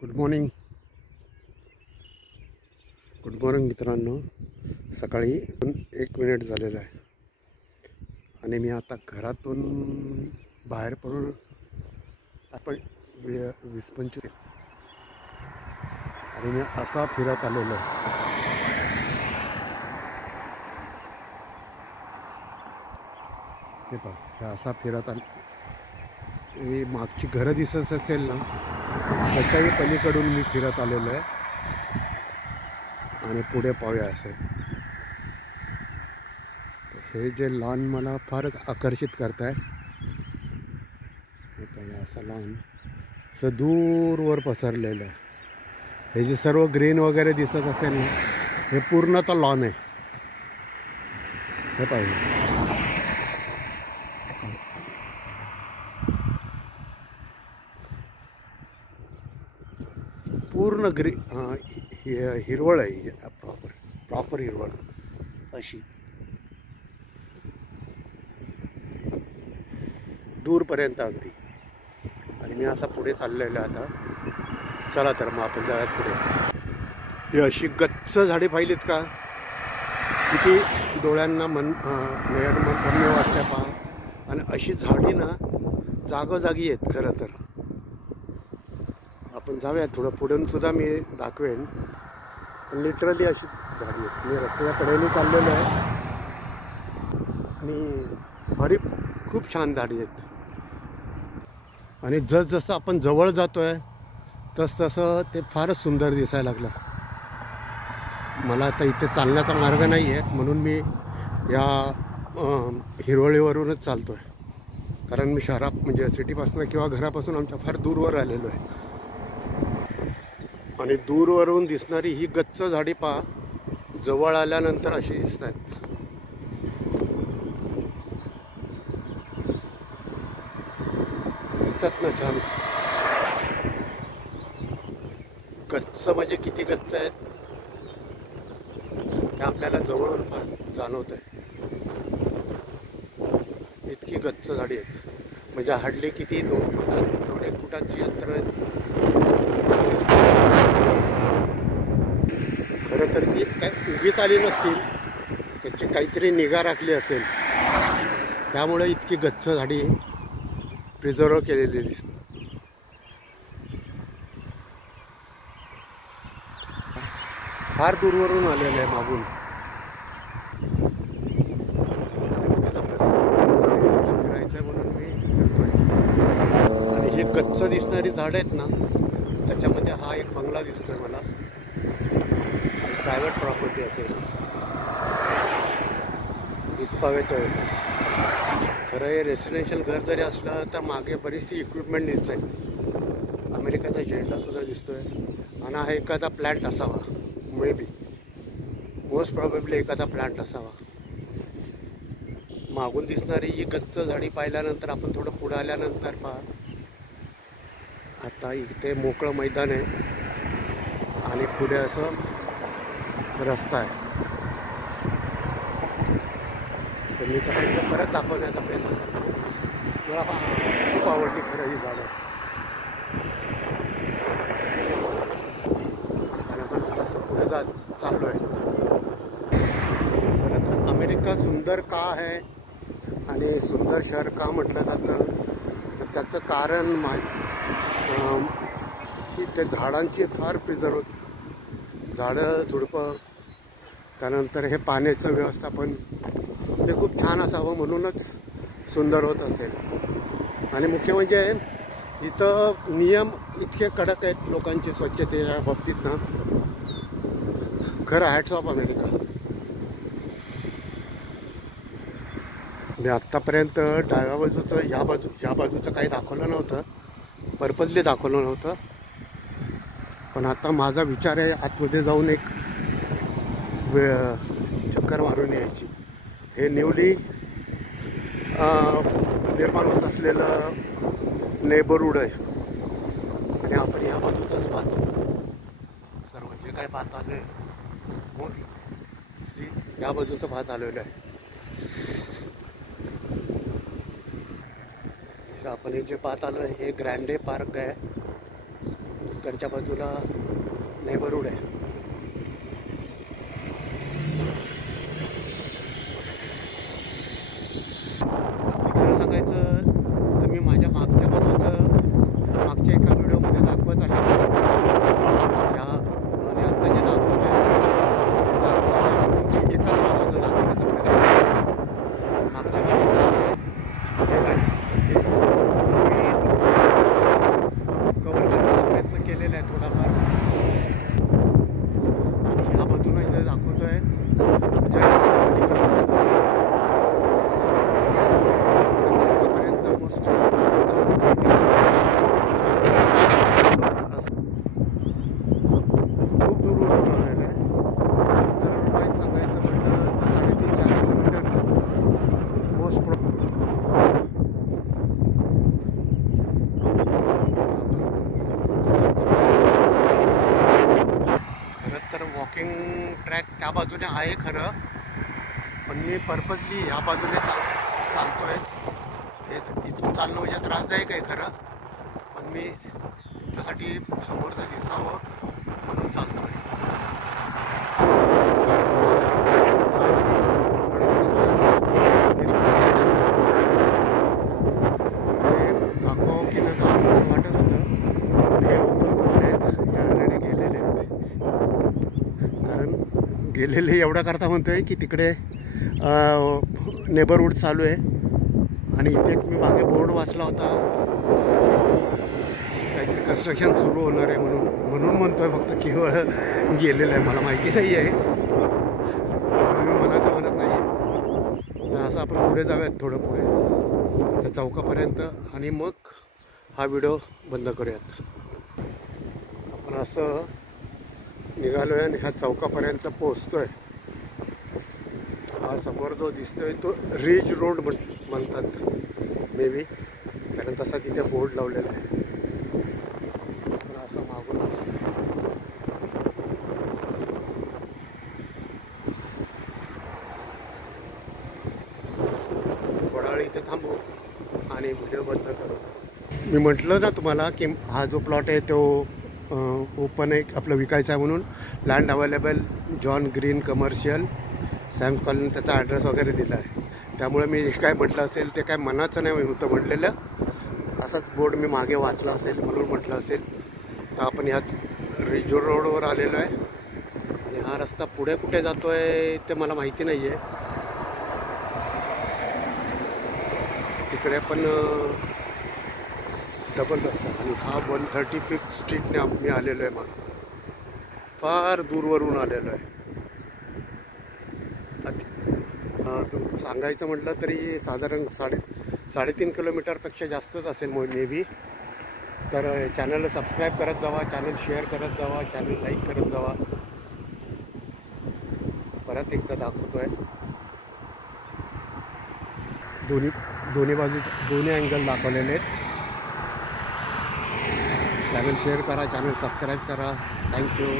Good morning. Good morning मित्रांनो. सकाळी 1 minute झालेला आहे आणि मी आता घरातून बाहेर पडून आपण 20-25 आणि मी असा फिरत आलेलो आहे. हे पहा, असा फिरत आलो. ते मागची घरं दिसत असेल ना, त्याच्याही पलीकडून मी फिरत आलेलो आहे आणि पुढे पाहूया असं. हे जे लॉन मला फारच आकर्षित करत आहे. हे पाहिजे असं लॉन असं दूरवर पसरलेलं आहे. हे जे सर्व ग्रीन वगैरे दिसत असेल ना, हे पूर्णतः लॉन आहे. हे पाहिजे पूर्ण हिरवळ आहे. प्रॉपर हिरवळ अशी दूरपर्यंत अगदी. आणि मी असा पुढे चाललेलो आहे आता. चला तर मग आपण जाऊयात पुढे. ही अशी गच्च झाडी पाहिलीत का? किती डोळ्यांना रम्य वाटते पहा. आणि अशी झाडी ना जागोजागी आहेत खरं तर. आपण जाऊया थोडं पुढून सुद्धा मी दाखवेन. पण लिटरली अशीच झाडी आहेत. मी रस्त्याच्या कडेने चाललेलो आहे आणि खूप छान झाडी आहेत. आणि जसजसं आपण जवळ जातो आहे तसं ते फारच सुंदर दिसायला लागलं. मला आता इथे चालण्याचा मार्ग नाही आहे म्हणून मी या हिरवळीवरूनच चालतो आहे. कारण मी शहरात म्हणजे सिटीपासून किंवा घरापासून आमच्या फार दूरवर आलेलो आहे. आणि दूरवरून दिसणारी ही गच्च झाडी पहा, जवळ आल्यानंतर अशी दिसत आहेत. दिसतात ना छान. गच्च म्हणजे किती गच्च आहेत ते आपल्याला जवळून फार जाणवत आहे. इतकी गच्च झाडी आहेत म्हणजे हार्डली किती 2 फुटाची अंतर आहेत. खरं तर ती काय उगीच आली नसतील, त्याची काहीतरी निगा राखली असेल, त्यामुळे इतकी गच्च झाडी प्रिझर्व केलेली दिसते. फार दूरवरून आलेलं आहे मागून. फिरायचं म्हणून मी फिरतोय. आणि हे गच्च दिसणारी झाडं आहेत ना, त्याच्यामध्ये हा एक बंगला दिसतोय मला. प्रायव्हेट प्रॉपर्टी असेल इतका येतोय. खरं हे रेसिडेन्शियल घर जरी असलं तर मागे बरीचशी इक्विपमेंट दिसत आहे. अमेरिकेचा झेंडासुद्धा दिसतोय. आणि हा एखादा प्लॅन्ट असावा, मे बी मोस्ट प्रॉबेबली एखादा प्लॅन्ट असावा. मागून दिसणारी ही गच्च झाडी पाहिल्यानंतर आपण थोडं पुढे आल्यानंतर पहा, आता इथे मोकळं मैदान आहे आणि पुढे असं रस्ता आहे. तर मी तसं परत दाखवण्याचा प्रयत्न करतो. मला खूप आवडली खरं ही झाडं. आणि आपण असं पुढे चाललो आहे. खरं तर अमेरिका सुंदर का आहे आणि सुंदर शहर का म्हटलं जातं, तर त्याचं कारण की ते झाडांची फार प्रिझर्व, झाडं झुडपं, त्यानंतर हे पाण्याचं व्यवस्थापन हे खूप छान असावं म्हणूनच सुंदर होत असेल. आणि मुख्य म्हणजे इथं नियम इतके कडक आहेत लोकांची स्वच्छतेच्या बाबतीत ना, खरं हॅट्स ऑफ अमेरिका. मी आत्तापर्यंत डाव्या बाजूचं ह्या बाजूचं काही दाखवलं नव्हतं, पर्पजली दाखवलं नव्हतं. पण आता माझा विचार आहे आतमध्ये जाऊन एक चक्कर मारून यायची. हे न्यूली निर्माण होत असलेलं नेबरहूड आहे. आणि आपण ह्या बाजूचंच पाहतो. सर्व जे काय पाहत आले या बाजूचं पाहत आलेलं आहे. आपण हे जे पाहत आलो हे ग्रँडे पार्क आहे. इकडच्या बाजूला नेबरहूड आहे. खरं सांगायचं तर मी माझ्या मागच्या बाजूचं मागच्या एका व्हिडिओमध्ये दाखवत आले या आणि आत्ता जे दाखवत आहे म्हणून मी एकाच बाजूचं दाखवण्याचा प्रयत्न मागच्या बाजूचं हे काय मी कव्हर करण्याचा प्रयत्न केलेला आहे थोडाफार. आणि ह्या बाजूला इथे दाखवतो आहे खूप दूरवरून आलेलं आहे. जर माहीत सांगायचं म्हटलं तर 3.5-4 किलोमीटर मोस्ट खरं तर वॉकिंग ट्रॅक त्या बाजूने आहे खरं, पण मी पर्पजली ह्या बाजूने चालतो आहे. इथून चालणं म्हणजे त्रासदायक आहे खरं, पण मी तुमच्यासाठी समोरचं दिसावं म्हणून चालतो आहे. दाखव की न दाखव असं वाटत होतं, पण हे ओपन रोड आहेत, हे ऑलरेडी गेलेले आहेत. कारण गेलेले एवढ्या करता म्हणतो आहे की तिकडे नेबरहूड चालू आहे. आणि इथे मी मागे बोर्ड वाचला होता काहीतरी कन्स्ट्रक्शन सुरू होणार आहे म्हणून म्हणतो आहे. फक्त केवळ गेलेलं आहे, मला माहिती नाही आहे, मी मनाचं म्हणत नाही आहे. तर असं आपण पुढे जाऊयात थोडं पुढे त्या चौकापर्यंत आणि मग हा व्हिडिओ बंद करूयात. आपण असं निघालो आहे आणि ह्या चौकापर्यंत पोचतो आहे. हा समोर जो दिसतोय तो रिज रोड म्हणतात मे बी, कारण तसा तिथे बोर्ड लावलेला आहे. पण असं मागून थोडा वेळ इथे थांबू आणि व्हिडिओ बंद करू. मी म्हटलं ना तुम्हाला की हा जो प्लॉट आहे तो ओपन आहे, आपलं विकायचा आहे म्हणून. Land available John green commercial Sam's colony, त्याचा ॲड्रेस वगैरे दिला आहे. त्यामुळे मी काय म्हटलं असेल ते काय मनाचं नाही होतं म्हटलेलं, असाच बोर्ड मी मागे वाचला असेल म्हणून म्हटलं असेल. तर आपण ह्याच रिजोर रोडवर आलेलो आहे आणि हा रस्ता पुढे कुठे जातो आहे ते मला माहिती नाही आहे. तिकडे पण डबल रस्ता आणि हा 135 स्ट्रीटने मी आलेलो आहे. मग फार दूरवरून आलेलो आहे. सांगायचं म्हटलं तरी साधारण 3.5 किलोमीटरपेक्षा जास्तच असेल मे बी. तर चॅनलला सबस्क्राईब करत जावा, चॅनल शेअर करत जावा, चॅनल लाईक करत जावा. परत एकदा दाखवतो आहे दोन्ही बाजू दोन्ही अँगल दाखवलेले आहेत. चॅनल शेअर करा, चॅनल सबस्क्राईब करा. थँक्यू.